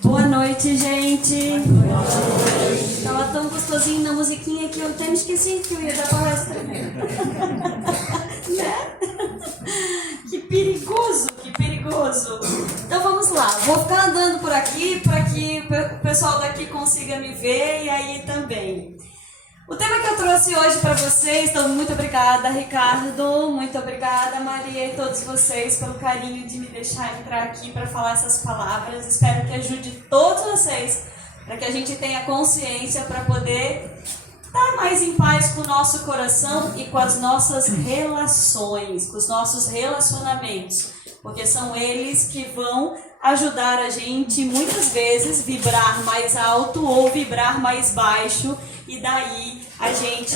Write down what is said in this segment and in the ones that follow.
Boa noite, gente. Tava tão gostosinho na musiquinha que eu até me esqueci que eu ia dar palestra. Né? Que perigoso, que perigoso. Então vamos lá, vou ficar andando por aqui para que o pessoal daqui consiga me ver e aí também. O tema que eu trouxe hoje para vocês, então muito obrigada, Ricardo, muito obrigada, Maria, e todos vocês pelo carinho de me deixar entrar aqui para falar essas palavras. Espero que ajude todos vocês para que a gente tenha consciência para poder estar mais em paz com o nosso coração e com as nossas relações, com os nossos relacionamentos, porque são eles que vão ajudar a gente muitas vezes vibrar mais alto ou vibrar mais baixo, e daí a gente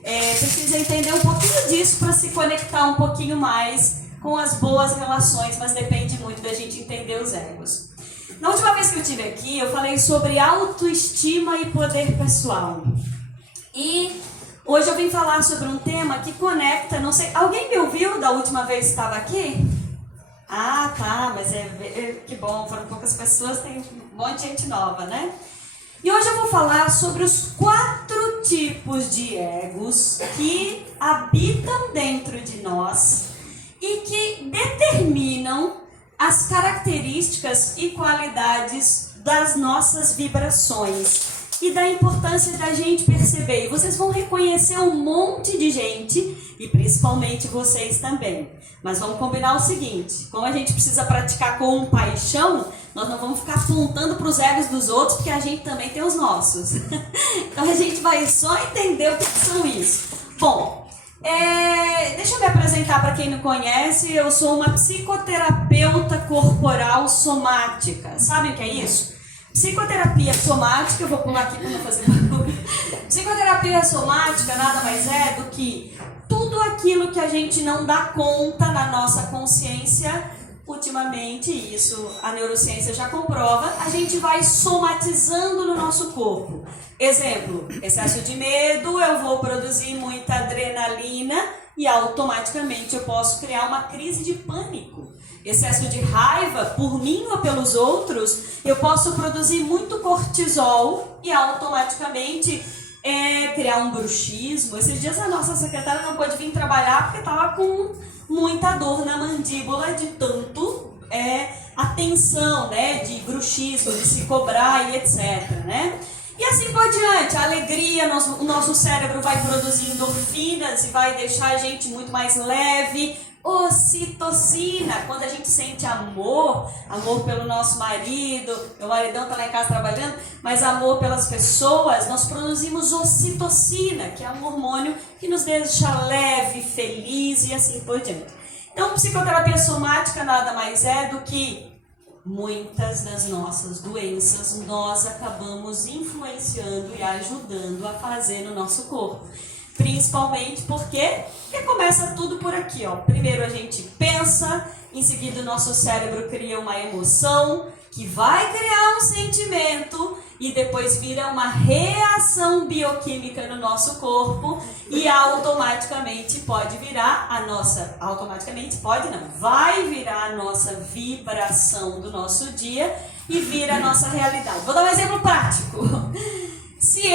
precisa entender um pouquinho disso para se conectar um pouquinho mais com as boas relações, mas depende muito da gente entender os egos. Na última vez que eu estive aqui, eu falei sobre autoestima e poder pessoal. E hoje eu vim falar sobre um tema que conecta, não sei, alguém me ouviu da última vez que estava aqui? Ah, tá, mas que bom, foram poucas pessoas, tem um monte de gente nova, né? E hoje eu vou falar sobre os 4 tipos de egos que habitam dentro de nós e que determinam as características e qualidades das nossas vibrações e da importância da gente perceber. E vocês vão reconhecer um monte de gente, e principalmente vocês também. Mas vamos combinar o seguinte, como a gente precisa praticar com paixão, nós não vamos ficar apontando para os egos dos outros, porque a gente também tem os nossos. Então a gente vai só entender o que são isso. Bom, deixa eu me apresentar para quem não conhece. Eu sou uma psicoterapeuta corporal somática. Sabem o que é isso? Psicoterapia somática, eu vou pular aqui para não fazer barulho. Psicoterapia somática nada mais é do que tudo aquilo que a gente não dá conta na nossa consciência. Ultimamente, isso a neurociência já comprova, a gente vai somatizando no nosso corpo. Exemplo, excesso de medo, eu vou produzir muita adrenalina e automaticamente eu posso criar uma crise de pânico. Excesso de raiva, por mim ou pelos outros, eu posso produzir muito cortisol e automaticamente criar um bruxismo. Esses dias a nossa secretária não pôde vir trabalhar porque estava com muita dor na mandíbula de tanto atenção, né, de bruxismo, de se cobrar e etc, né? E assim por diante, a alegria, o nosso cérebro vai produzir endorfinas e vai deixar a gente muito mais leve. Ocitocina, quando a gente sente amor pelo nosso marido, meu maridão está lá em casa trabalhando, mas amor pelas pessoas, nós produzimos ocitocina, que é um hormônio que nos deixa leve, feliz e assim por diante. Então, psicoterapia somática nada mais é do que muitas das nossas doenças nós acabamos influenciando e ajudando a fazer no nosso corpo. Principalmente porque começa tudo por aqui, ó. Primeiro a gente pensa, em seguida o nosso cérebro cria uma emoção, que vai criar um sentimento e depois vira uma reação bioquímica no nosso corpo e automaticamente pode virar a nossa... Automaticamente pode não, vai virar a nossa vibração do nosso dia e vira a nossa realidade. Vou dar um exemplo prático. Se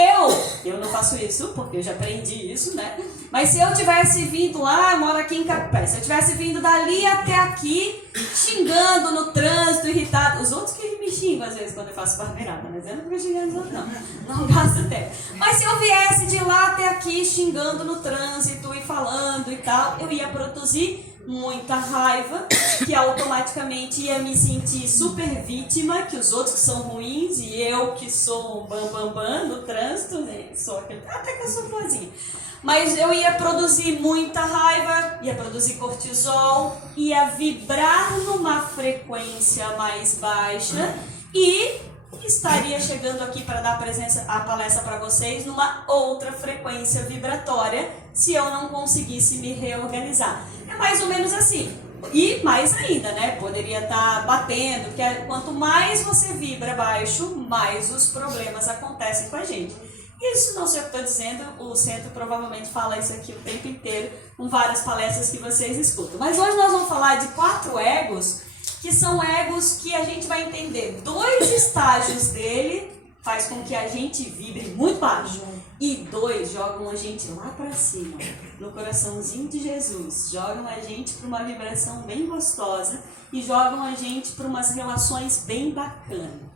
eu não faço isso, porque eu já aprendi isso, né? Mas se eu tivesse vindo lá, eu moro aqui em Capé, se eu tivesse vindo dali até aqui, xingando no trânsito, irritado, os outros que me xingam às vezes quando eu faço barbeirada, mas eu não fico xingando os outros não gasto tempo. Mas se eu viesse de lá até aqui xingando no trânsito e falando e tal, eu ia produzir muita raiva, que automaticamente ia me sentir super vítima, que os outros que são ruins e eu que sou um bam no trânsito, né? Sou aquele, até que eu sou boazinha. Mas eu ia produzir muita raiva, ia produzir cortisol, ia vibrar numa frequência mais baixa e estaria chegando aqui para dar a palestra para vocês numa outra frequência vibratória se eu não conseguisse me reorganizar. É mais ou menos assim. E mais ainda, né? Poderia estar batendo, porque quanto mais você vibra baixo, mais os problemas acontecem com a gente. E Isso não sei o que estou dizendo, o centro provavelmente fala isso aqui o tempo inteiro, com várias palestras que vocês escutam. Mas hoje nós vamos falar de 4 egos, que são egos que a gente vai entender 2 estágios dele, faz com que a gente vibre muito baixo. E 2 jogam a gente lá para cima, no coraçãozinho de Jesus. Jogam a gente para uma vibração bem gostosa e jogam a gente para umas relações bem bacanas.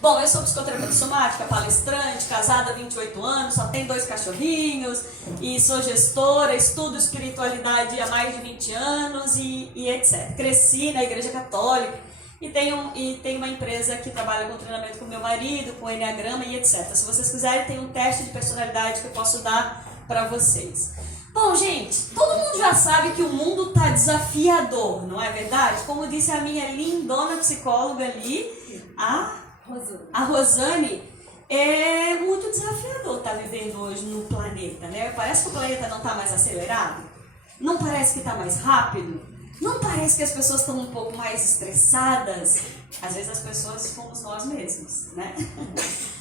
Bom, eu sou psicoterapeuta somática, palestrante, casada há 28 anos, só tenho 2 cachorrinhos e sou gestora, estudo espiritualidade há mais de 20 anos e etc. Cresci na Igreja Católica e tenho uma empresa que trabalha com treinamento com meu marido, com Enneagrama e etc. Se vocês quiserem, tem um teste de personalidade que eu posso dar para vocês. Bom, gente, todo mundo já sabe que o mundo está desafiador, não é verdade? Como disse a minha lindona psicóloga ali, a Rosane, é muito desafiador estar vivendo hoje no planeta, né? Parece que o planeta não está mais acelerado, não parece que está mais rápido, não parece que as pessoas estão um pouco mais estressadas. Às vezes as pessoas somos nós mesmos, né?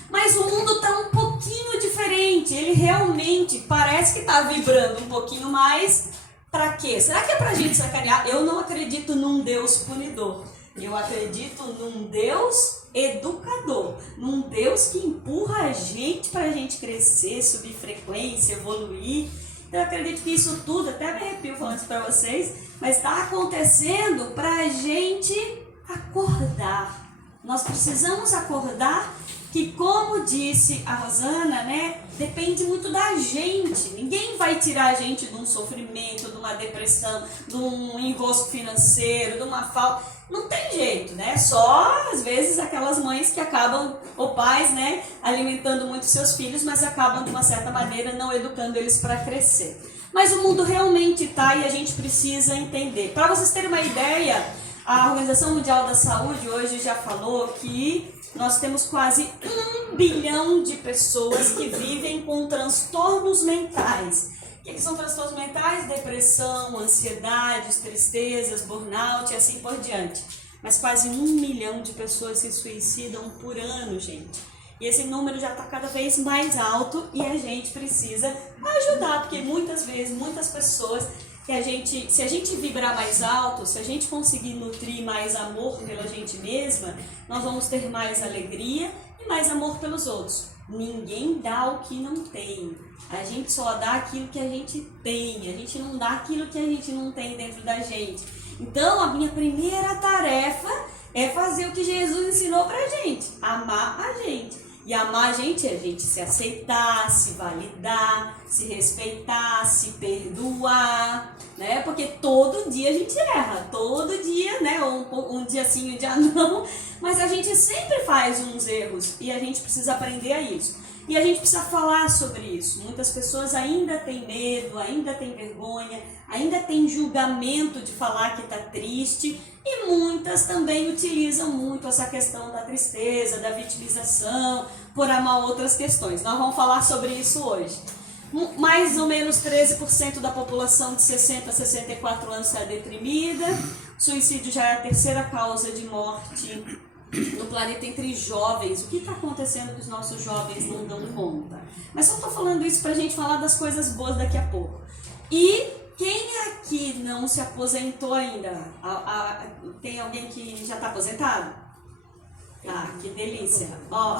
Mas o mundo está um pouquinho diferente, ele realmente parece que está vibrando um pouquinho mais. Para quê? Será que é para a gente sacanear? Eu não acredito num Deus punidor. Eu acredito num Deus educador, num Deus que empurra a gente para a gente crescer, subir frequência, evoluir. Eu acredito que isso tudo, até me arrepio falando isso para vocês, mas está acontecendo para a gente acordar. Nós precisamos acordar que, como disse a Rosana, né, depende muito da gente. Ninguém vai tirar a gente de um sofrimento, de uma depressão, de um enrosco financeiro, de uma falta. Não tem jeito, né? Só, às vezes, aquelas mães que acabam, ou pais, né, alimentando muito seus filhos, mas acabam, de uma certa maneira, não educando eles para crescer. Mas o mundo realmente está e a gente precisa entender. Para vocês terem uma ideia, a Organização Mundial da Saúde hoje já falou que nós temos quase 1 bilhão de pessoas que vivem com transtornos mentais. O que são transtornos mentais? Depressão, ansiedades, tristezas, burnout e assim por diante. Mas quase 1 milhão de pessoas se suicidam por ano, gente. E esse número já está cada vez mais alto e a gente precisa ajudar, porque muitas vezes, muitas pessoas, se a gente vibrar mais alto, se a gente conseguir nutrir mais amor pela gente mesma, nós vamos ter mais alegria e mais amor pelos outros. Ninguém dá o que não tem. A gente só dá aquilo que a gente tem. A gente não dá aquilo que a gente não tem dentro da gente. Então, a minha primeira tarefa é fazer o que Jesus ensinou pra gente. Amar a gente. E amar a gente é a gente se aceitar, se validar, se respeitar, se perdoar, né? Porque todo dia a gente erra, todo dia, né? Um dia sim, um dia não, mas a gente sempre faz uns erros e a gente precisa aprender a isso. E a gente precisa falar sobre isso. Muitas pessoas ainda têm medo, ainda têm vergonha, ainda têm julgamento de falar que está triste. E muitas também utilizam muito essa questão da tristeza, da vitimização, por amar outras questões. Nós vamos falar sobre isso hoje. Mais ou menos 13% da população de 60 a 64 anos está deprimida. Suicídio já é a 3ª causa de morte no planeta entre jovens. O que está acontecendo que os nossos jovens não dão conta? Mas só estou falando isso para a gente falar das coisas boas daqui a pouco. E quem aqui não se aposentou ainda? Tem alguém que já está aposentado? Ah, que delícia. Ó,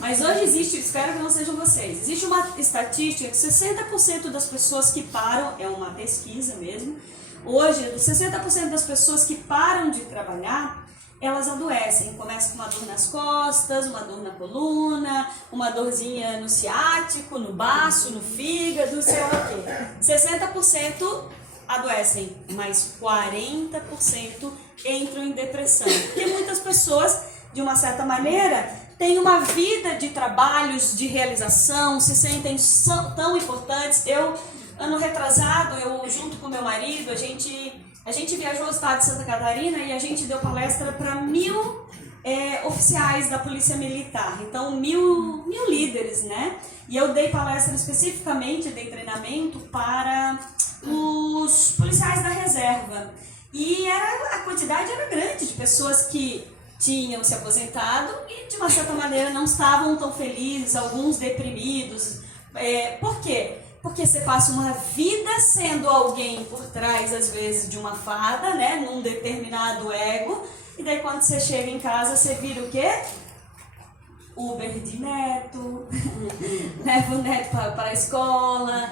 mas hoje existe, espero que não sejam vocês, existe uma estatística que 60% das pessoas que param, é uma pesquisa mesmo, hoje 60% das pessoas que param de trabalhar, elas adoecem, começam com uma dor nas costas, uma dor na coluna, uma dorzinha no ciático, no baço, no fígado, sei lá o quê. 60% adoecem, mas 40% entram em depressão. Porque muitas pessoas, de uma certa maneira, têm uma vida de trabalhos, de realização, se sentem tão importantes. Ano retrasado, junto com meu marido, a gente viajou ao estado de Santa Catarina e a gente deu palestra para 1000 oficiais da Polícia Militar, então 1000 líderes, né? E eu dei palestra especificamente, dei treinamento para os policiais da reserva. E a quantidade era grande de pessoas que tinham se aposentado e, de uma certa maneira, não estavam tão felizes, alguns deprimidos. Por quê? Porque você passa uma vida sendo alguém por trás, às vezes, de uma fada, né? Num determinado ego. E daí, quando você chega em casa, você vira o quê? Uber de neto, leva o neto para a escola,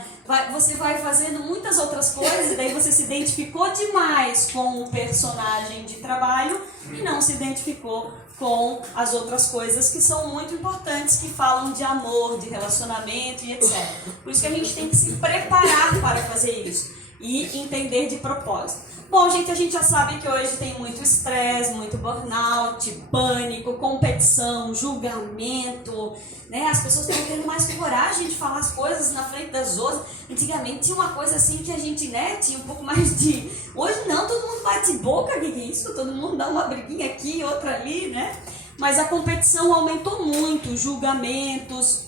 você vai fazendo muitas outras coisas, e daí você se identificou demais com o personagem de trabalho e não se identificou com as outras coisas que são muito importantes, que falam de amor, de relacionamento e etc. Por isso que a gente tem que se preparar para fazer isso e entender de propósito. Bom, gente, a gente já sabe que hoje tem muito estresse, muito burnout, pânico, competição, julgamento, né? As pessoas estão tendo mais coragem de falar as coisas na frente das outras. Antigamente tinha uma coisa assim que a gente, né, tinha um pouco mais de... Hoje não, todo mundo bate boca, o que é isso? Todo mundo dá uma briguinha aqui, outra ali, né? Mas a competição aumentou muito, julgamentos...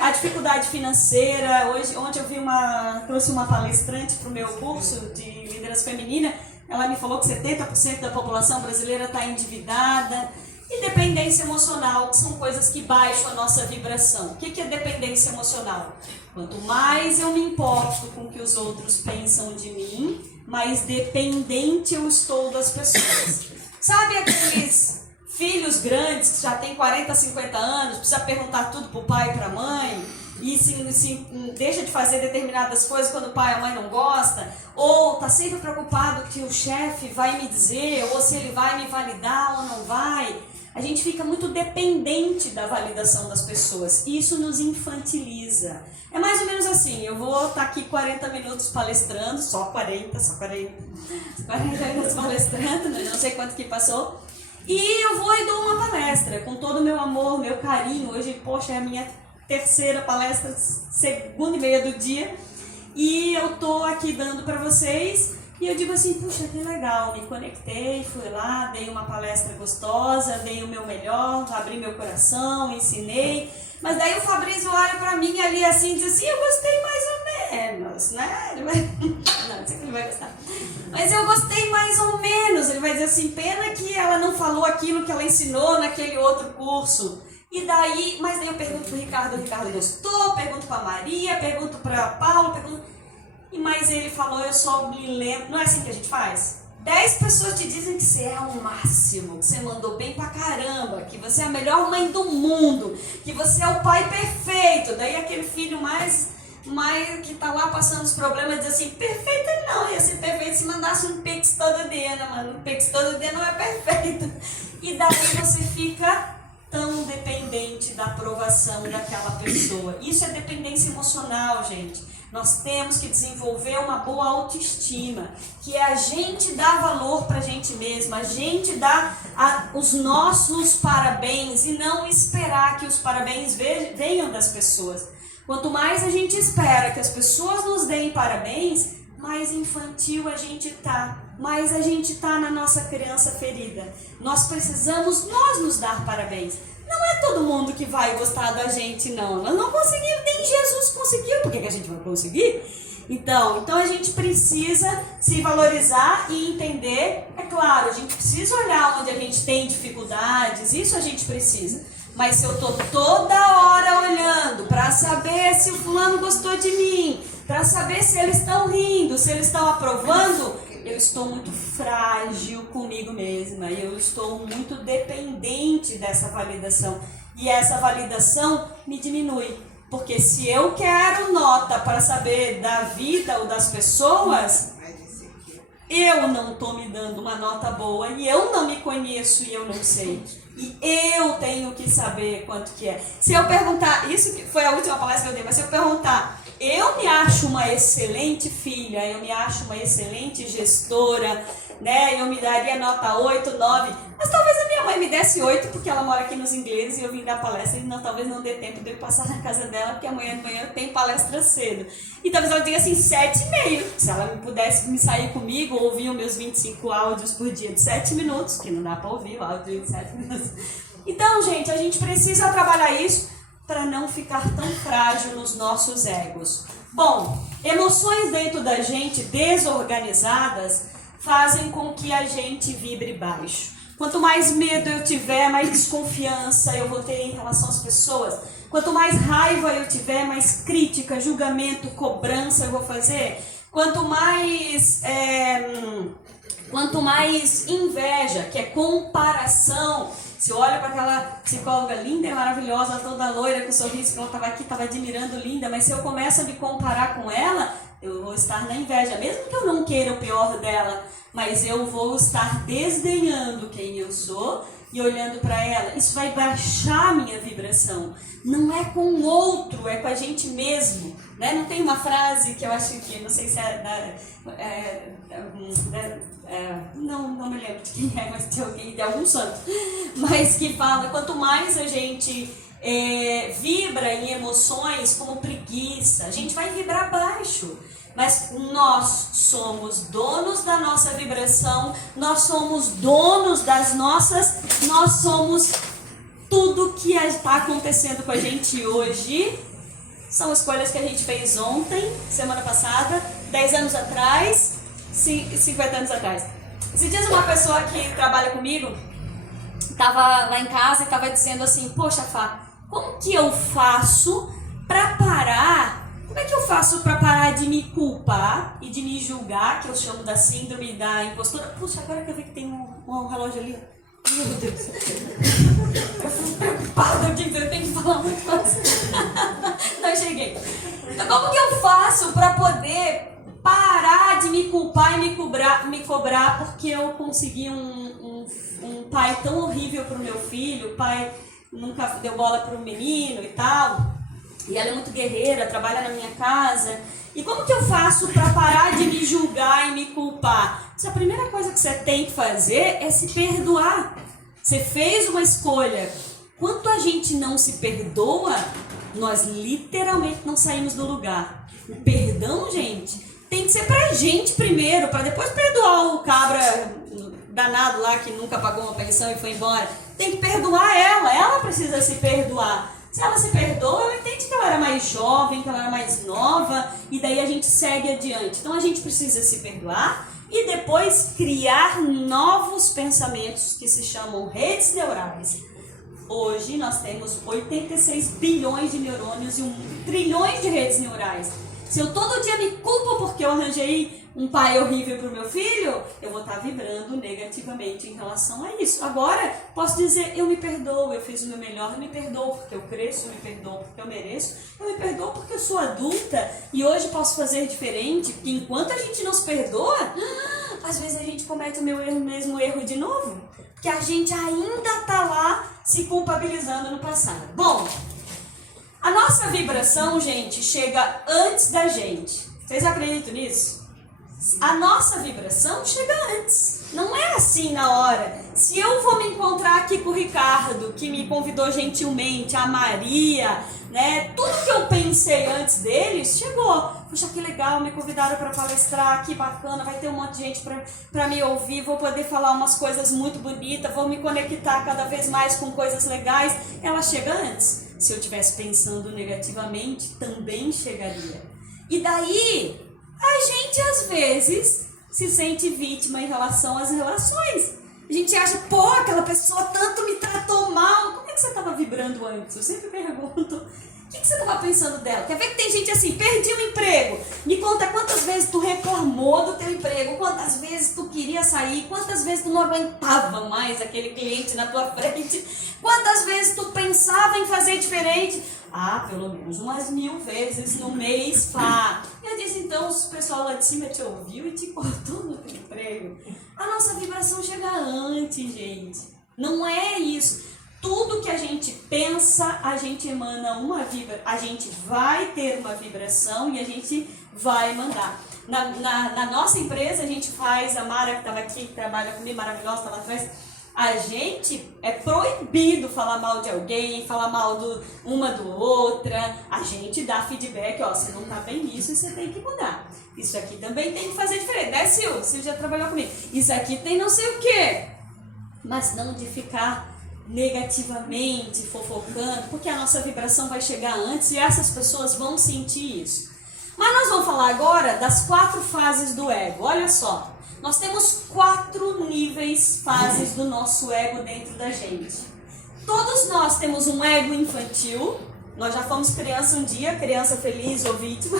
a dificuldade financeira. Ontem eu trouxe uma palestrante para o meu curso de liderança feminina. Ela me falou que 70% da população brasileira está endividada. E dependência emocional, que são coisas que baixam a nossa vibração. O que é dependência emocional? Quanto mais eu me importo com o que os outros pensam de mim, mais dependente eu estou das pessoas. Sabe aqueles filhos grandes que já têm 40, 50 anos, precisa perguntar tudo pro pai e pra mãe, e se deixa de fazer determinadas coisas quando o pai e a mãe não gostam, ou tá sempre preocupado que o chefe vai me dizer, ou se ele vai me validar ou não vai. A gente fica muito dependente da validação das pessoas, e isso nos infantiliza. É mais ou menos assim, eu vou estar aqui 40 minutos palestrando, só 40 minutos palestrando, não sei quanto que passou. E eu vou e dou uma palestra com todo o meu amor, meu carinho. Hoje, poxa, é a minha terceira palestra, segunda e meia do dia. E eu tô aqui dando para vocês. E eu digo assim, puxa, que legal. Me conectei, fui lá, dei uma palestra gostosa, dei o meu melhor, abri meu coração, ensinei. Mas daí o Fabrício olha para mim ali assim e diz assim, eu gostei mais ou menos, né? Ele vai... Não sei que ele vai gostar. Mas eu gostei mais ou menos. Ele vai dizer assim, pena que ela não falou aquilo que ela ensinou naquele outro curso. E daí, mas daí eu pergunto pro Ricardo, o Ricardo gostou, pergunto pra Maria, pergunto pra Paulo, e mas ele falou, eu só me lembro. Não é assim que a gente faz? 10 pessoas te dizem que você é o máximo, que você mandou bem pra caramba, que você é a melhor mãe do mundo, que você é o pai perfeito. Daí aquele filho mais que tá lá passando os problemas diz assim, perfeito não, ia ser perfeito se mandasse um pix todo dia, né, mano? Um pix todo dia não é perfeito. E daí você fica tão dependente da aprovação daquela pessoa. Isso é dependência emocional, gente. Nós temos que desenvolver uma boa autoestima, que é a gente dar valor pra gente mesma, a gente dar os nossos parabéns e não esperar que os parabéns venham das pessoas. Quanto mais a gente espera que as pessoas nos deem parabéns, mais infantil a gente tá, mais a gente tá na nossa criança ferida. Nós precisamos nos dar parabéns. Não é todo mundo que vai gostar da gente, não. Nós não conseguimos, nem Jesus conseguiu. Por que a gente vai conseguir? Então a gente precisa se valorizar e entender. É claro, a gente precisa olhar onde a gente tem dificuldades, isso a gente precisa. Mas se eu tô toda hora olhando para saber se o fulano gostou de mim, para saber se eles estão rindo, se eles estão aprovando, eu estou muito frágil comigo mesma, eu estou muito dependente dessa validação. E essa validação me diminui. Porque se eu quero nota para saber da vida ou das pessoas, eu não estou me dando uma nota boa e eu não me conheço e eu não sei. E eu tenho que saber quanto que é. Se eu perguntar, isso que foi a última palestra que eu dei, mas se eu perguntar, eu me acho uma excelente filha, eu me acho uma excelente gestora, né? Eu me daria nota 8, 9, mas talvez a minha mãe me desse 8 porque ela mora aqui nos ingleses e eu vim dar palestra e talvez não dê tempo de eu passar na casa dela porque amanhã de manhã eu tenho palestra cedo. E talvez ela diga assim 7,5, se ela pudesse me sair comigo, ouvir os meus 25 áudios por dia de 7 minutos, que não dá para ouvir o áudio de 7 minutos. Então, gente, a gente precisa trabalhar isso para não ficar tão frágil nos nossos egos. Bom, emoções dentro da gente desorganizadas fazem com que a gente vibre baixo. Quanto mais medo eu tiver, mais desconfiança eu vou ter em relação às pessoas. Quanto mais raiva eu tiver, mais crítica, julgamento, cobrança eu vou fazer. Quanto mais inveja, que é comparação. Se eu olho para aquela psicóloga linda e maravilhosa, toda loira, com sorriso, que ela estava aqui, estava admirando, linda, mas se eu começo a me comparar com ela, eu vou estar na inveja, mesmo que eu não queira o pior dela, mas eu vou estar desdenhando quem eu sou e olhando para ela. Isso vai baixar a minha vibração. Não é com o outro, é com a gente mesmo. Né? Não tem uma frase que eu acho que, não sei se não me lembro de quem é, mas de alguém, de algum santo, mas que fala, quanto mais a gente vibra em emoções como preguiça, a gente vai vibrar baixo. Mas nós somos donos da nossa vibração, nós somos donos nós somos tudo que está acontecendo com a gente hoje. São escolhas que a gente fez ontem, semana passada, 10 anos atrás, 50 anos atrás. Esses dias uma pessoa que trabalha comigo estava lá em casa e estava dizendo assim, poxa, Fá, como que eu faço para parar? Como é que eu faço para parar de me culpar e de me julgar, que eu chamo da síndrome da impostura? Puxa, agora que eu vi que tem um relógio ali. Meu Deus. Eu fui preocupada o dia inteiro, eu tenho que falar muito coisa. Não cheguei. Então, como que eu faço para poder parar de me culpar e me cobrar porque eu consegui um pai tão horrível para o meu filho, o pai nunca deu bola para o menino e tal, e ela é muito guerreira, trabalha na minha casa. E como que eu faço para parar de me julgar e me culpar? A primeira coisa que você tem que fazer é se perdoar. Você fez uma escolha. Quando a gente não se perdoa, nós literalmente não saímos do lugar. O perdão, gente, tem que ser pra gente primeiro, para depois perdoar o cabra danado lá que nunca pagou uma pensão e foi embora. Tem que perdoar ela precisa se perdoar. Se ela se perdoa, ela entende que ela era mais jovem, que ela era mais nova, e daí a gente segue adiante. Então a gente precisa se perdoar e depois criar novos pensamentos que se chamam redes neurais. Hoje nós temos 86 bilhões de neurônios e 1 trilhões de redes neurais. Se eu todo dia me culpo porque eu arranjei um pai horrível para o meu filho, eu vou estar vibrando negativamente em relação a isso. Agora, posso dizer, eu me perdoo, eu fiz o meu melhor, eu me perdoo porque eu cresço, eu me perdoo porque eu mereço, eu me perdoo porque eu sou adulta e hoje posso fazer diferente, porque enquanto a gente não se perdoa, às vezes a gente comete o mesmo erro de novo, porque a gente ainda está lá se culpabilizando no passado. Bom, a nossa vibração, gente, chega antes da gente. Vocês acreditam nisso? A nossa vibração chega antes. Não é assim na hora. Se eu vou me encontrar aqui com o Ricardo, que me convidou gentilmente, a Maria, né? Tudo que eu pensei antes deles chegou. Puxa, que legal, me convidaram para palestrar, que bacana, vai ter um monte de gente para me ouvir, vou poder falar umas coisas muito bonitas, vou me conectar cada vez mais com coisas legais. Ela chega antes. Se eu estivesse pensando negativamente, também chegaria. E daí, a gente às vezes se sente vítima em relação às relações. A gente acha, pô, aquela pessoa tanto me tratou mal. Como é que você estava vibrando antes? Eu sempre pergunto, o que você estava pensando dela? Quer ver que tem gente assim, perdi o emprego. Me conta quantas vezes tu reclamou do teu emprego, quantas vezes tu queria sair, quantas vezes tu não aguentava mais aquele cliente na tua frente, quantas vezes tu pensava em fazer diferente. Ah, pelo menos umas 1000 vezes no mês, pá. Eu disse, então, o pessoal lá de cima te ouviu e te cortou no teu emprego. A nossa vibração chega antes, gente. Não é isso. Tudo que a gente pensa, a gente emana uma vibração. A gente vai ter uma vibração e a gente vai mandar. Na nossa empresa, a gente faz, a Mara que estava aqui, que trabalha comigo, maravilhosa, está lá atrás, a gente é proibido falar mal de alguém, falar mal uma do outra. A gente dá feedback, ó, você não tá bem nisso e você tem que mudar. Isso aqui também tem que fazer diferente, né, Sil? Sil já trabalhou comigo. Isso aqui tem não sei o quê. Mas não de ficar negativamente, fofocando, porque a nossa vibração vai chegar antes e essas pessoas vão sentir isso. Mas nós vamos falar agora das 4 fases do ego. Olha só. Nós temos 4 níveis, fases do nosso ego dentro da gente. Todos nós temos um ego infantil. Nós já fomos criança um dia, criança feliz ou vítima.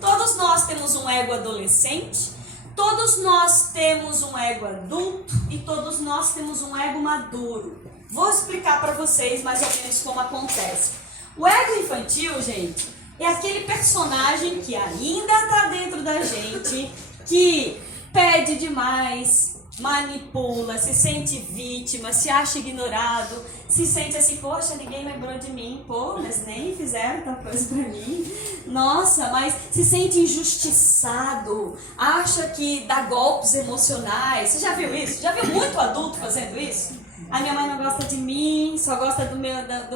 Todos nós temos um ego adolescente. Todos nós temos um ego adulto e todos nós temos um ego maduro. Vou explicar para vocês mais ou menos como acontece. O ego infantil, gente, é aquele personagem que ainda está dentro da gente, que pede demais, manipula, se sente vítima, se acha ignorado, se sente assim, poxa, ninguém lembrou de mim, pô, mas nem fizeram tal coisa pra mim, nossa, mas se sente injustiçado, acha que dá golpes emocionais. Você já viu isso? Já viu muito adulto fazendo isso? A minha mãe não gosta de mim, só gosta do meu, né?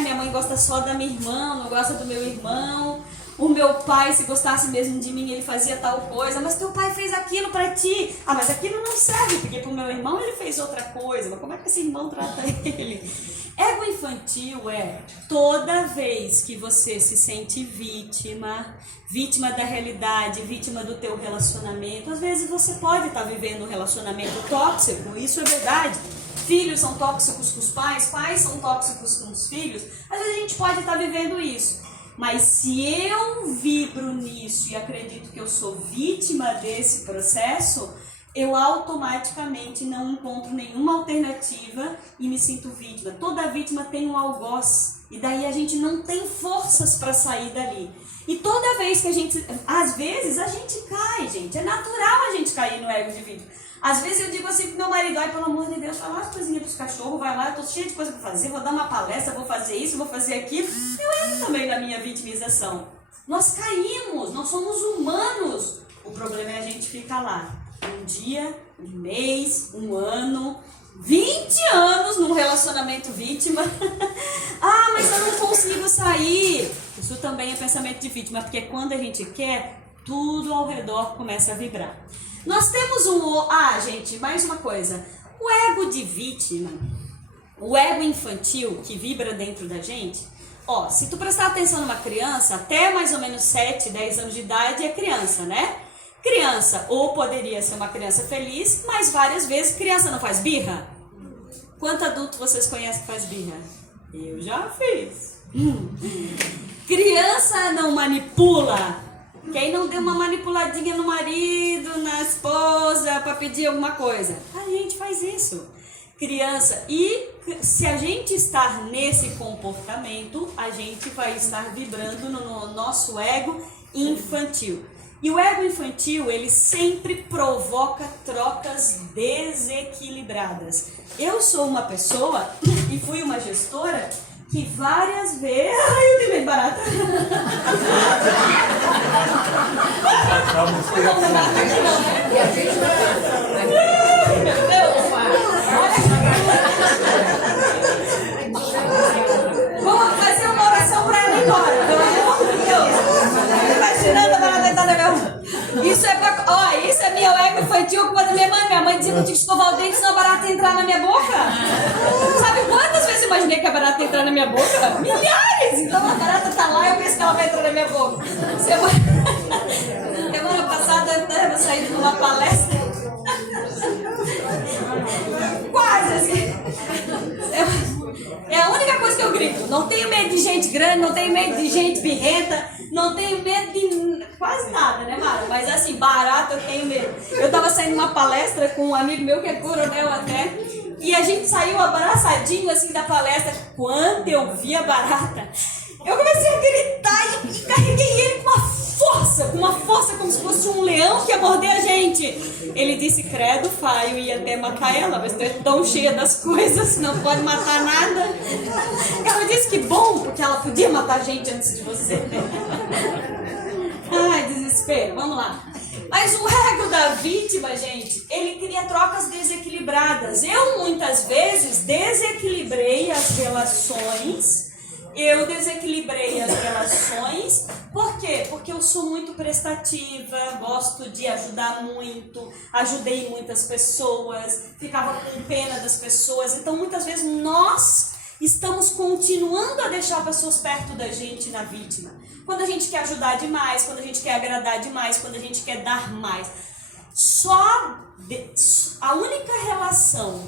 Minha mãe gosta só da minha irmã, não gosta do meu irmão. O meu pai, se gostasse mesmo de mim, ele fazia tal coisa, mas teu pai fez aquilo pra ti. Ah, mas aquilo não serve, porque pro meu irmão ele fez outra coisa. Mas como é que esse irmão trata ele? Ego infantil é toda vez que você se sente vítima, vítima da realidade, vítima do teu relacionamento. Às vezes você pode estar vivendo um relacionamento tóxico, isso é verdade. Filhos são tóxicos com os pais, pais são tóxicos com os filhos. Às vezes a gente pode estar vivendo isso. Mas se eu vibro nisso e acredito que eu sou vítima desse processo, eu automaticamente não encontro nenhuma alternativa e me sinto vítima. Toda vítima tem um algoz e daí a gente não tem forças para sair dali. E toda vez que a gente, às vezes a gente cai, gente, é natural a gente cair no ego de vítima. Às vezes eu digo assim pro meu marido, ai, pelo amor de Deus, vai lá as coisinhas pros cachorros, vai lá, eu tô cheia de coisa pra fazer, vou dar uma palestra, vou fazer isso, vou fazer aquilo. Eu entro também na minha vitimização. Nós caímos, nós somos humanos. O problema é a gente ficar lá. Um dia, um mês, um ano, 20 anos num relacionamento vítima. Ah, mas eu não consigo sair. Isso também é pensamento de vítima, porque quando a gente quer, tudo ao redor começa a vibrar. Nós temos gente, mais uma coisa. O ego de vítima, o ego infantil que vibra dentro da gente, se tu prestar atenção numa criança, até mais ou menos 7, 10 anos de idade é criança, né? Criança, ou poderia ser uma criança feliz, mas várias vezes criança não faz birra. Quanto adulto vocês conhecem que faz birra? Eu já fiz. Criança não manipula. Quem não deu uma manipuladinha no marido, na esposa, para pedir alguma coisa? A gente faz isso. Criança, e se a gente estar nesse comportamento, a gente vai estar vibrando no nosso ego infantil. E o ego infantil, ele sempre provoca trocas desequilibradas. Eu sou uma pessoa, e fui uma gestora, que várias vezes... Ai, eu tenho medo barata. E a gente Meu Deus. Vamos fazer uma oração para ela ir embora. Pelo amor de Deus. Imaginando a barata entrar na minha... Isso é pra... isso é meu ego infantil, culpa da minha mãe. Minha mãe dizia que eu tinha que escovar o dente, senão a barata ia entrar na minha boca. Sabe quantas vezes eu imaginei que a barata ia entrar na minha boca? Milhares! Então a barata tá lá e eu penso que ela vai entrar na minha boca. Semana passada eu estava saindo numa palestra. Quase assim. É a única coisa que eu grito. Não tenho medo de gente grande, não tenho medo de gente birrenta, não tenho medo de quase nada, né, Mara? Mas assim, barata eu tenho medo. Eu tava saindo numa palestra com um amigo meu que é coronel até, e a gente saiu abraçadinho assim da palestra. Quando eu vi a barata, eu comecei a gritar e carreguei ele com uma força como se fosse um leão que ia morder a gente. Ele disse, credo, Fáio, ia até matar ela, mas tu é tão cheia das coisas, não pode matar nada. Ela disse que bom, porque ela podia matar a gente antes de você. Ai, desespero, vamos lá. Mas o ego da vítima, gente, ele cria trocas desequilibradas. Eu, muitas vezes, desequilibrei as relações. Por quê? Porque eu sou muito prestativa, gosto de ajudar muito, ajudei muitas pessoas, ficava com pena das pessoas. Então, muitas vezes, nós estamos continuando a deixar pessoas perto da gente na vítima. Quando a gente quer ajudar demais, quando a gente quer agradar demais, quando a gente quer dar mais. A única relação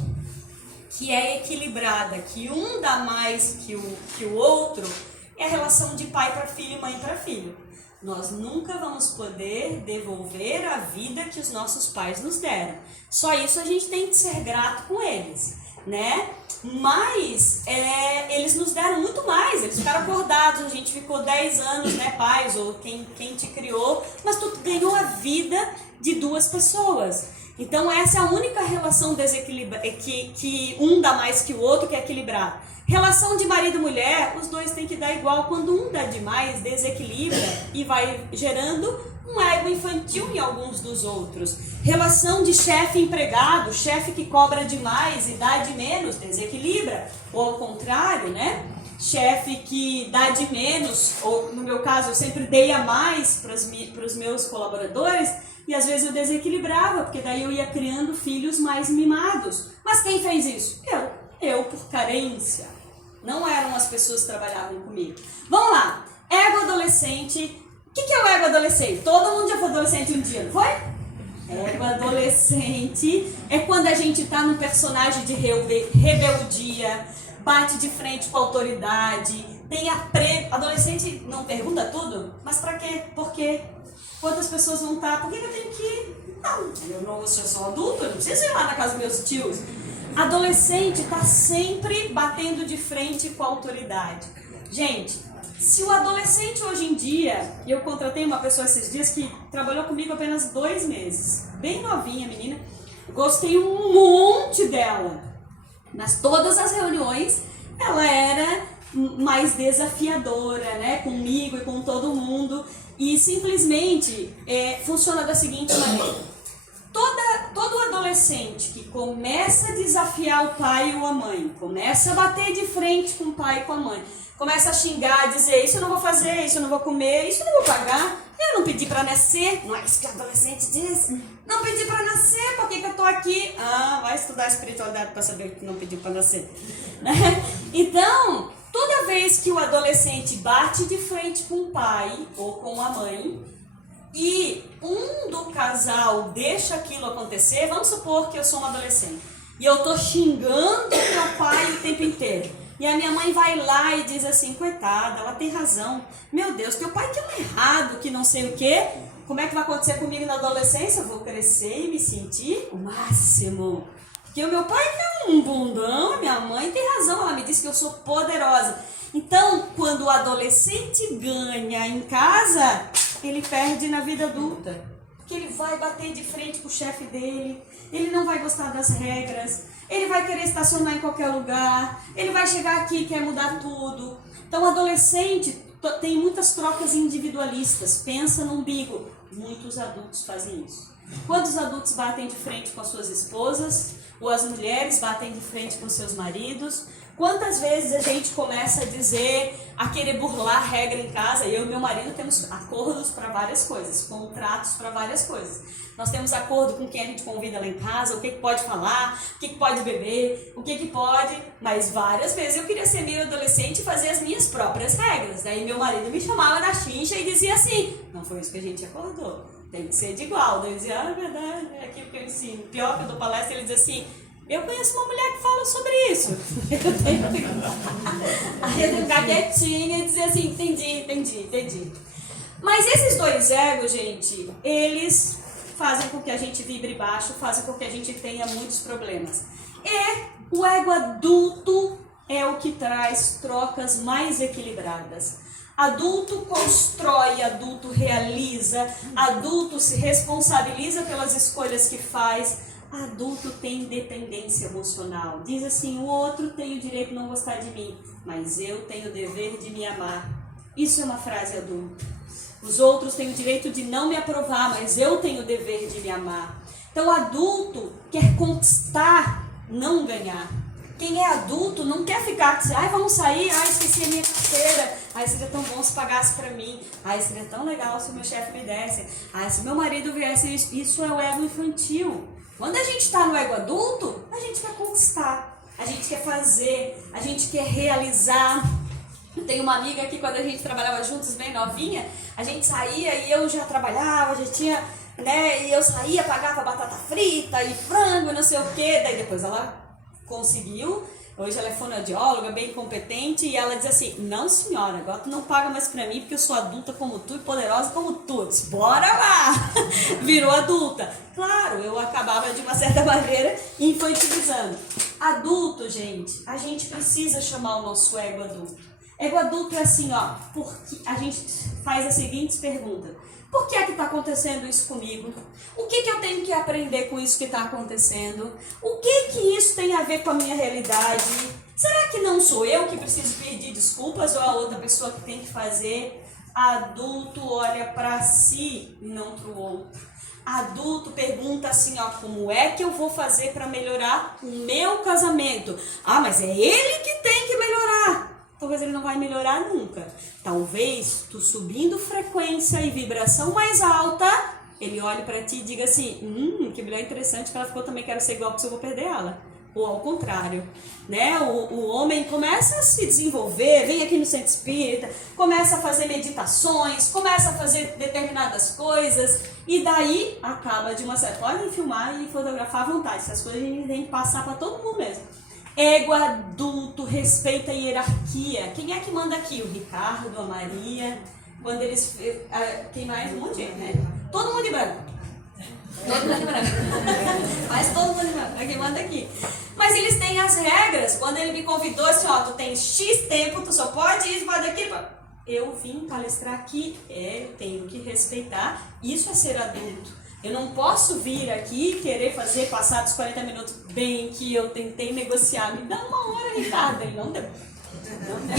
que é equilibrada, que um dá mais que o outro, é a relação de pai para filho e mãe para filho. Nós nunca vamos poder devolver a vida que os nossos pais nos deram. Só isso a gente tem que ser grato com eles, né? Mas eles nos deram muito mais, eles ficaram acordados, a gente ficou 10 anos, né, pais, ou quem te criou, mas tu ganhou a vida de 2 pessoas. Então essa é a única relação que um dá mais que o outro, que é equilibrada. Relação de marido e mulher, os dois têm que dar igual. Quando um dá demais, desequilibra e vai gerando um ego infantil em alguns dos outros. Relação de chefe e empregado, chefe que cobra demais e dá de menos, desequilibra. Ou ao contrário, né? Chefe que dá de menos, ou no meu caso eu sempre dei a mais para os meus colaboradores, e às vezes eu desequilibrava, porque daí eu ia criando filhos mais mimados. Mas quem fez isso? Eu por carência. Não eram as pessoas que trabalhavam comigo. Vamos lá, ego adolescente. O que é o ego adolescente? Todo mundo já foi adolescente um dia, não foi? Ego adolescente é quando a gente tá num personagem de rebeldia, bate de frente com a autoridade, tem adolescente não pergunta tudo, mas pra quê? Por quê? Quantas pessoas vão estar? Por que eu tenho que ir? Não, eu não sou só adulto, eu não preciso ir lá na casa dos meus tios. Adolescente tá sempre batendo de frente com a autoridade. Gente, se o adolescente hoje em dia, eu contratei uma pessoa esses dias que trabalhou comigo apenas 2 meses, bem novinha menina, gostei um monte dela, mas todas as reuniões ela era mais desafiadora, né, comigo e com todo mundo, e simplesmente funciona da seguinte maneira: todo adolescente que começa a desafiar o pai ou a mãe, começa a bater de frente com o pai e com a mãe, começa a xingar, dizer isso eu não vou fazer, isso eu não vou comer, isso eu não vou pagar, eu não pedi pra nascer, não é isso que o adolescente diz? Não pedi pra nascer, por que eu tô aqui? Ah, vai estudar espiritualidade pra saber que não pediu pra nascer. Então, toda vez que o adolescente bate de frente com o pai ou com a mãe, e um do casal deixa aquilo acontecer, vamos supor que eu sou um adolescente, e eu tô xingando meu pai o tempo inteiro. E a minha mãe vai lá e diz assim: coitada, ela tem razão. Meu Deus, teu pai que é um errado, que não sei o quê. Como é que vai acontecer comigo na adolescência? Eu vou crescer e me sentir o máximo. Porque o meu pai que é um bundão, a minha mãe tem razão, ela me disse que eu sou poderosa. Então, quando o adolescente ganha em casa, ele perde na vida adulta. Porque ele vai bater de frente com o chefe dele, ele não vai gostar das regras, ele vai querer estacionar em qualquer lugar, ele vai chegar aqui e quer mudar tudo. Então, o adolescente tem muitas trocas individualistas, pensa no umbigo. Muitos adultos fazem isso. Quantos adultos batem de frente com as suas esposas? Ou as mulheres batem de frente com seus maridos? Quantas vezes a gente começa a dizer, a querer burlar regra em casa? Eu e meu marido temos acordos para várias coisas, contratos para várias coisas. Nós temos acordo com quem a gente convida lá em casa, o que pode falar, o que pode beber, o que pode. Mas várias vezes eu queria ser meio adolescente e fazer as minhas próprias regras. Daí meu marido me chamava na chincha e dizia assim: não foi isso que a gente acordou, tem que ser de igual. Daí eu dizia: ah, é verdade, é aquilo que eu ensino. Pior que eu dou palestra, ele diz assim: eu conheço uma mulher que fala sobre isso. Aí eu tenho que ficar quietinha e dizer assim: entendi. Mas esses 2 egos, gente, eles fazem com que a gente vibre baixo, fazem com que a gente tenha muitos problemas. E o ego adulto é o que traz trocas mais equilibradas. Adulto constrói, adulto realiza, adulto se responsabiliza pelas escolhas que faz. Adulto tem independência emocional. Diz assim: o outro tem o direito de não gostar de mim, mas eu tenho o dever de me amar. Isso é uma frase adulta. Os outros têm o direito de não me aprovar, mas eu tenho o dever de me amar. Então, adulto quer conquistar, não ganhar. Quem é adulto não quer ficar assim: ai, vamos sair, ai, esqueci a minha carteira, ai, seria tão bom se pagasse pra mim, ai, seria tão legal se o meu chefe me desse, ai, se meu marido viesse. Isso é o ego infantil. Quando a gente está no ego adulto, a gente quer conquistar, a gente quer fazer, a gente quer realizar. Eu tenho uma amiga que quando a gente trabalhava juntos, bem novinha, a gente saía e eu já trabalhava, já tinha né? E eu saía, pagava batata frita e frango e não sei o quê. Daí depois ela conseguiu. Hoje ela é fonoaudióloga, bem competente, e ela diz assim, não senhora, agora tu não paga mais pra mim porque eu sou adulta como tu e poderosa como tu. Eu disse, bora lá! Virou adulta. Claro, eu acabava de uma certa maneira infantilizando. Adulto, gente, a gente precisa chamar o nosso ego adulto. Ego adulto é assim, ó, porque a gente faz as seguintes perguntas. Por que é que está acontecendo isso comigo? O que eu tenho que aprender com isso que está acontecendo? O que isso tem a ver com a minha realidade? Será que não sou eu que preciso pedir desculpas ou a outra pessoa que tem que fazer? Adulto olha para si e não para o outro. Adulto pergunta assim, ó, como é que eu vou fazer para melhorar o meu casamento? Ah, mas é ele que tem que melhorar. Talvez ele não vai melhorar nunca. Talvez tu subindo frequência e vibração mais alta, ele olhe para ti e diga assim, que mulher interessante que ela ficou, também quero ser igual porque eu vou perder ela. Ou ao contrário, né? O homem começa a se desenvolver, vem aqui no centro espírita, começa a fazer meditações, começa a fazer determinadas coisas e daí acaba de uma certa... Podem filmar e fotografar à vontade, essas coisas a gente tem que passar para todo mundo mesmo. Ego adulto, respeita a hierarquia. Quem é que manda aqui? O Ricardo, a Maria. Quando eles... Quem mais? Um monte de gente, né? Todo mundo de branco. Todo mundo de branco. Mas todo mundo de branco. É quem manda aqui. Mas eles têm as regras. Quando ele me convidou assim, ó, tu tem X tempo, tu só pode isso, pode aquilo. Eu vim palestrar aqui. Eu tenho que respeitar. Isso é ser adulto. Eu não posso vir aqui e querer fazer, passar dos 40 minutos bem que eu tentei negociar. Me dá uma hora, Ricardo. Ele não deu. Não deu.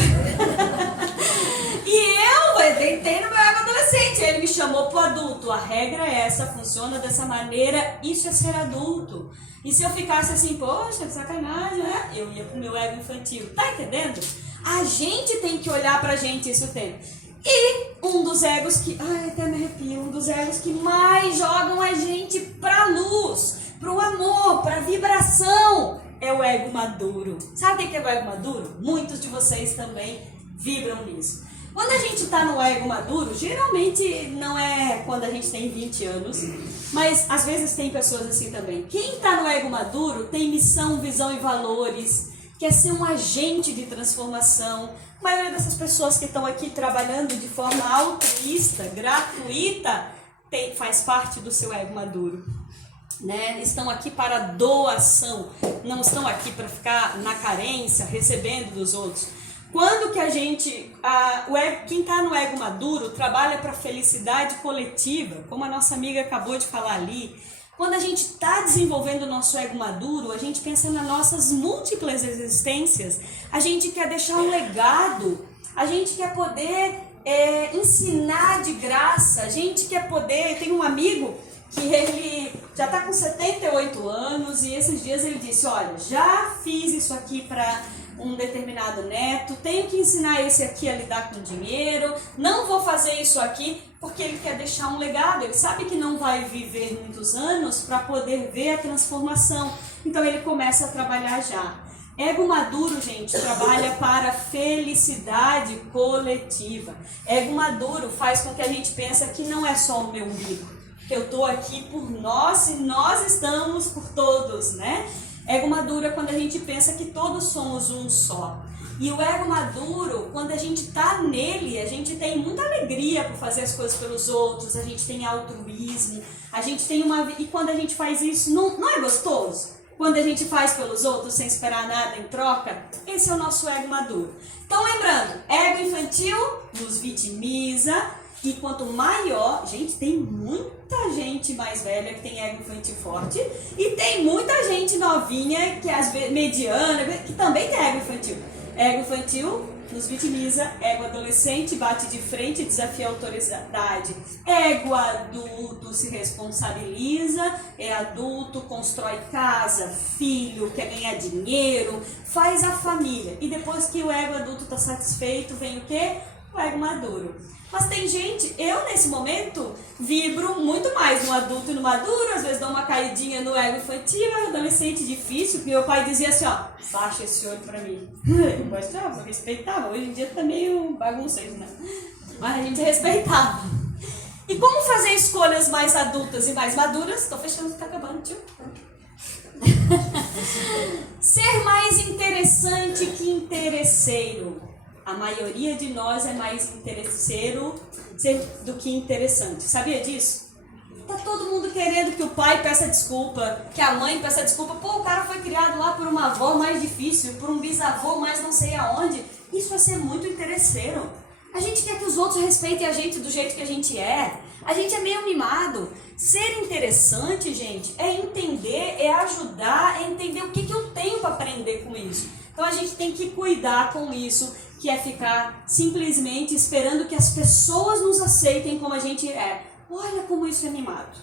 E eu tentei no meu ego adolescente. Ele me chamou pro adulto. A regra é essa, funciona dessa maneira. Isso é ser adulto. E se eu ficasse assim, poxa, que sacanagem, né? Eu ia pro meu ego infantil. Tá entendendo? A gente tem que olhar pra gente isso tempo. E um dos egos que, até me arrepio, um dos egos que mais jogam a gente pra luz, pro amor, pra vibração, é o ego maduro. Sabe o que é o ego maduro? Muitos de vocês também vibram nisso. Quando a gente tá no ego maduro, geralmente não é quando a gente tem 20 anos, mas às vezes tem pessoas assim também. Quem tá no ego maduro tem missão, visão e valores, quer ser um agente de transformação. A maioria dessas pessoas que estão aqui trabalhando de forma altruísta, gratuita, faz parte do seu ego maduro. Né? Estão aqui para doação, não estão aqui para ficar na carência, recebendo dos outros. Quando que a gente, quem está no ego maduro trabalha para a felicidade coletiva, como a nossa amiga acabou de falar ali. Quando a gente está desenvolvendo o nosso ego maduro, a gente pensa nas nossas múltiplas existências, a gente quer deixar um legado, a gente quer poder ensinar de graça, a gente quer poder... Tem um amigo que ele já está com 78 anos e esses dias ele disse, olha, já fiz isso aqui para um determinado neto, tenho que ensinar esse aqui a lidar com dinheiro, não vou fazer isso aqui porque ele quer deixar um legado, ele sabe que não vai viver muitos anos para poder ver a transformação, então ele começa a trabalhar já. Ego maduro, gente, trabalha para a felicidade coletiva. Ego maduro faz com que a gente pense que não é só o meu umbigo, que eu estou aqui por nós e nós estamos por todos, né? Ego maduro é quando a gente pensa que todos somos um só. E o ego maduro, quando a gente está nele, a gente tem muita alegria por fazer as coisas pelos outros, a gente tem altruísmo, a gente tem uma... E quando a gente faz isso, não é gostoso? Quando a gente faz pelos outros sem esperar nada em troca, esse é o nosso ego maduro. Então lembrando, ego infantil nos vitimiza, e quanto maior, gente, tem muita gente mais velha que tem ego infantil forte e tem muita gente novinha, que às vezes mediana, que também tem ego infantil. Ego infantil nos vitimiza, ego adolescente bate de frente, desafia a autoridade. Ego adulto se responsabiliza, é adulto, constrói casa, filho, quer ganhar dinheiro, faz a família. E depois que o ego adulto está satisfeito, vem o quê? O ego maduro. Mas tem gente, eu nesse momento vibro muito mais no adulto e no maduro, às vezes dou uma caidinha no ego infantil, no adolescente difícil, porque meu pai dizia assim, ó, baixa esse olho pra mim. Eu gostava, eu respeitava, hoje em dia tá meio bagunceiro, né? Mas a gente respeitava. E como fazer escolhas mais adultas e mais maduras? Estou fechando, está acabando, tio. Ser mais interessante que interesseiro. A maioria de nós é mais interesseiro do que interessante. Sabia disso? Tá todo mundo querendo que o pai peça desculpa, que a mãe peça desculpa. Pô, o cara foi criado lá por uma avó mais difícil, por um bisavô mais não sei aonde. Isso é ser muito interesseiro. A gente quer que os outros respeitem a gente do jeito que a gente é. A gente é meio mimado. Ser interessante, gente, é entender, é ajudar, é entender o que eu tenho para aprender com isso. Então a gente tem que cuidar com isso, que é ficar simplesmente esperando que as pessoas nos aceitem como a gente é. Olha como isso é mimado,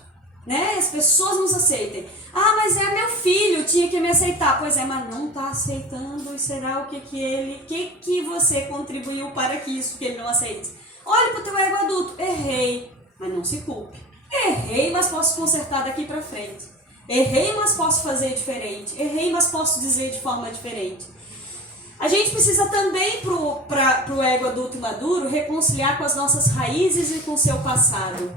né? As pessoas nos aceitem. Ah, mas é meu filho, tinha que me aceitar. Pois é, mas não está aceitando. E será o que você contribuiu para que isso que ele não aceite? Olha para o teu ego adulto. Errei, mas não se culpe. Errei, mas posso consertar daqui para frente. Errei, mas posso fazer diferente. Errei, mas posso dizer de forma diferente. A gente precisa também, para o ego adulto e maduro, reconciliar com as nossas raízes e com o seu passado.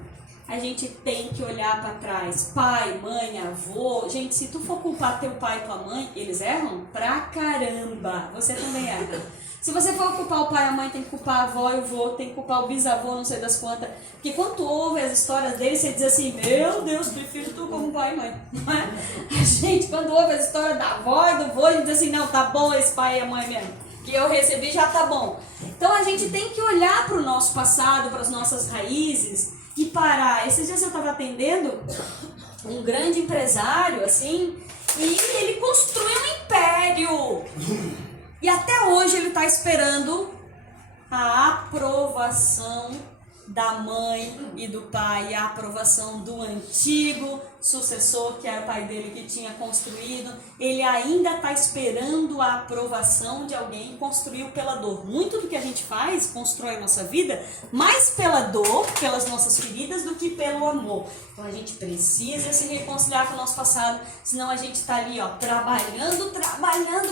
A gente tem que olhar para trás. Pai, mãe, avô. Gente, se tu for culpar teu pai e tua mãe, eles erram pra caramba. Você também erra. Se você for culpar o pai e a mãe, tem que culpar a avó e o vô, tem que culpar o bisavô, não sei das quantas. Porque quando tu ouve as histórias deles, você diz assim, meu Deus, prefiro tu como pai e mãe. Não é? A gente, quando ouve as histórias da avó e do vô, a gente diz assim, não, tá bom esse pai e a mãe mesmo. Que eu recebi já tá bom. Então a gente tem que olhar para o nosso passado, para as nossas raízes e parar. Esses dias eu estava atendendo um grande empresário, assim, e ele construiu um império. E até hoje ele está esperando a aprovação da mãe e do pai, a aprovação do antigo sucessor, que era o pai dele que tinha construído. Ele ainda está esperando a aprovação de alguém que construiu pela dor. Muito do que a gente faz, constrói a nossa vida, mais pela dor, pelas nossas feridas, do que pelo amor. Então a gente precisa se reconciliar com o nosso passado, senão a gente está ali, ó, trabalhando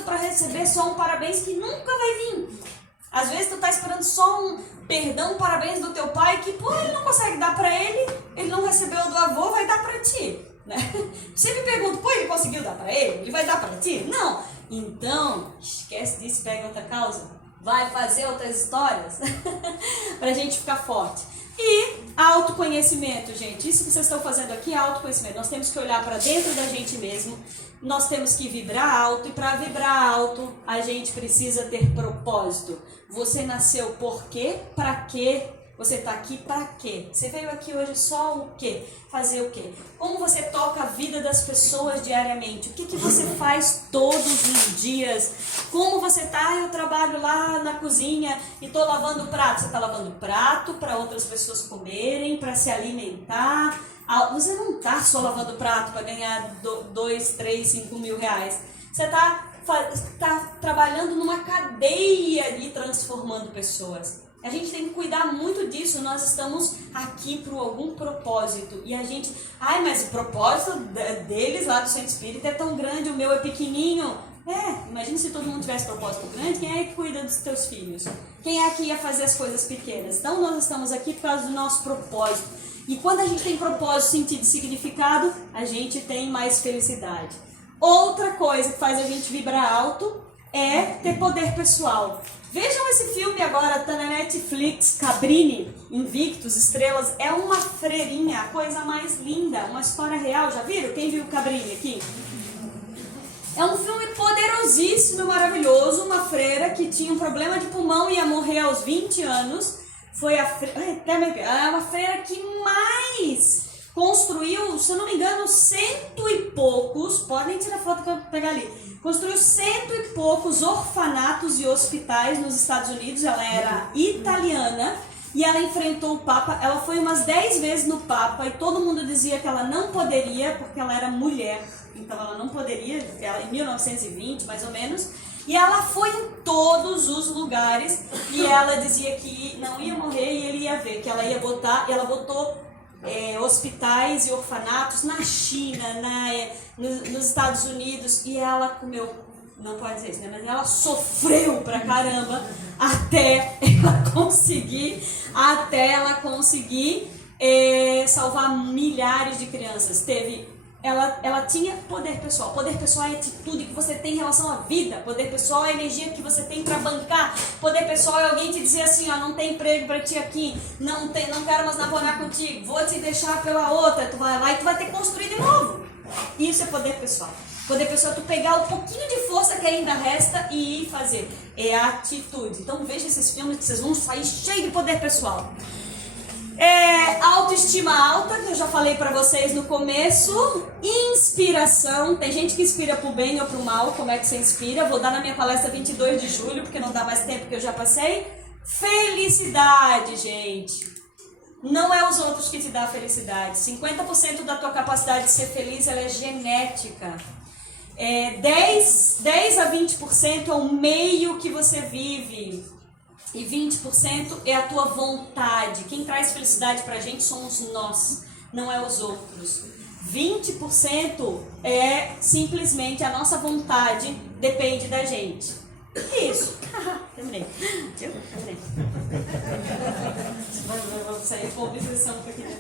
para receber só um parabéns que nunca vai vir. Às vezes tu tá esperando só um perdão, parabéns do teu pai, que pô, ele não consegue dar pra ele não recebeu do avô, vai dar pra ti, né? Você me pergunta, pô, ele conseguiu dar pra ele vai dar pra ti? Não. Então, esquece disso, pega outra causa, vai fazer outras histórias, pra gente ficar forte. E autoconhecimento, gente, isso que vocês estão fazendo aqui é autoconhecimento. Nós temos que olhar para dentro da gente mesmo, nós temos que vibrar alto, e para vibrar alto a gente precisa ter propósito. Você nasceu por quê? Para quê? Você está aqui para quê? Você veio aqui hoje só o quê? Fazer o quê? Como você toca a vida das pessoas diariamente? O que você faz todos os dias? Como você tá? Eu trabalho lá na cozinha e tô lavando prato. Você está lavando prato para outras pessoas comerem, para se alimentar. Você não está só lavando prato para ganhar 2, 3, 5 mil reais. Você está trabalhando numa cadeia e transformando pessoas. A gente tem que cuidar muito disso. Nós estamos aqui por algum propósito. E a gente... Ai, mas o propósito deles lá do Centro Espírita é tão grande, o meu é pequenininho. Imagina se todo mundo tivesse propósito grande. Quem é que cuida dos teus filhos? Quem é que ia fazer as coisas pequenas? Então nós estamos aqui por causa do nosso propósito. E quando a gente tem propósito, sentido e significado, a gente tem mais felicidade. Outra coisa que faz a gente vibrar alto é ter poder pessoal. Vejam esse filme agora, tá na Netflix, Cabrini, Invictus, Estrelas. É uma freirinha, a coisa mais linda, uma história real. Já viram? Quem viu Cabrini aqui? É um filme poderosíssimo e maravilhoso. Uma freira que tinha um problema de pulmão e ia morrer aos 20 anos. Foi uma freira que mais construiu, se eu não me engano, 100 e poucos, podem tirar foto que eu vou pegar ali, construiu 100 e poucos orfanatos e hospitais nos Estados Unidos. Ela era italiana e ela enfrentou o Papa. Ela foi umas 10 vezes no Papa e todo mundo dizia que ela não poderia porque ela era mulher. Então ela não poderia, ela, em 1920 mais ou menos. E ela foi em todos os lugares e ela dizia que não ia morrer e ele ia ver, que ela ia botar, e ela botou hospitais e orfanatos na China, nos Estados Unidos, e ela comeu, não pode dizer isso, né? Mas ela sofreu pra caramba até ela conseguir salvar milhares de crianças. Ela tinha poder pessoal. Poder pessoal é atitude que você tem em relação à vida. Poder pessoal é a energia que você tem para bancar. Poder pessoal é alguém te dizer assim, ó, não tem emprego para ti aqui, não quero mais namorar contigo, vou te deixar pela outra, tu vai lá e tu vai ter que construir de novo. Isso é poder pessoal. Poder pessoal é tu pegar o pouquinho de força que ainda resta e ir fazer. É atitude. Então veja esses filmes que vocês vão sair cheio de poder pessoal. Autoestima alta, que eu já falei pra vocês no começo. Inspiração, tem gente que inspira pro bem ou pro mal. Como é que você inspira? Vou dar na minha palestra 22 de julho, porque não dá mais tempo que eu já passei. Felicidade, gente. Não é os outros que te dão a felicidade. 50% da tua capacidade de ser feliz, ela é genética. 10 a 20% é o meio que você vive. E 20% é a tua vontade. Quem traz felicidade pra gente somos nós, não é os outros. 20% é simplesmente a nossa vontade, depende da gente. Isso. Terminei. Terminei. Vamos sair com obsessão aqui dentro.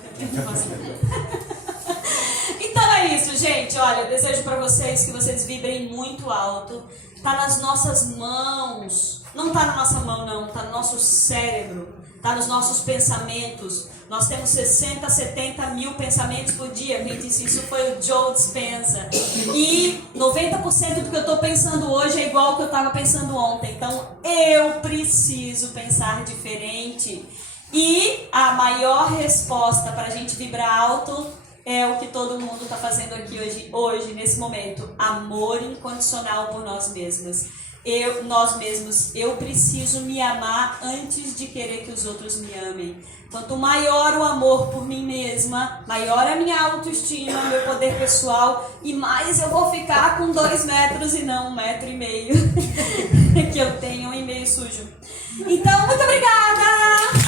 Então é isso, gente. Olha, eu desejo pra vocês que vocês vibrem muito alto. Tá nas nossas mãos. Não tá na nossa mão, não. Tá no nosso cérebro. Tá nos nossos pensamentos. Nós temos 60, 70 mil pensamentos por dia. Quem disse isso foi o Joe Dispenza. E 90% do que eu tô pensando hoje é igual ao que eu tava pensando ontem. Então, eu preciso pensar diferente. E a maior resposta para a gente vibrar alto é o que todo mundo está fazendo aqui hoje, nesse momento. Amor incondicional por nós mesmas. Eu preciso me amar antes de querer que os outros me amem. Quanto maior o amor por mim mesma, maior a minha autoestima, meu poder pessoal, e mais eu vou ficar com 2 metros e não 1,5 metro, que eu tenho 1,5 sujo. Então, muito obrigada!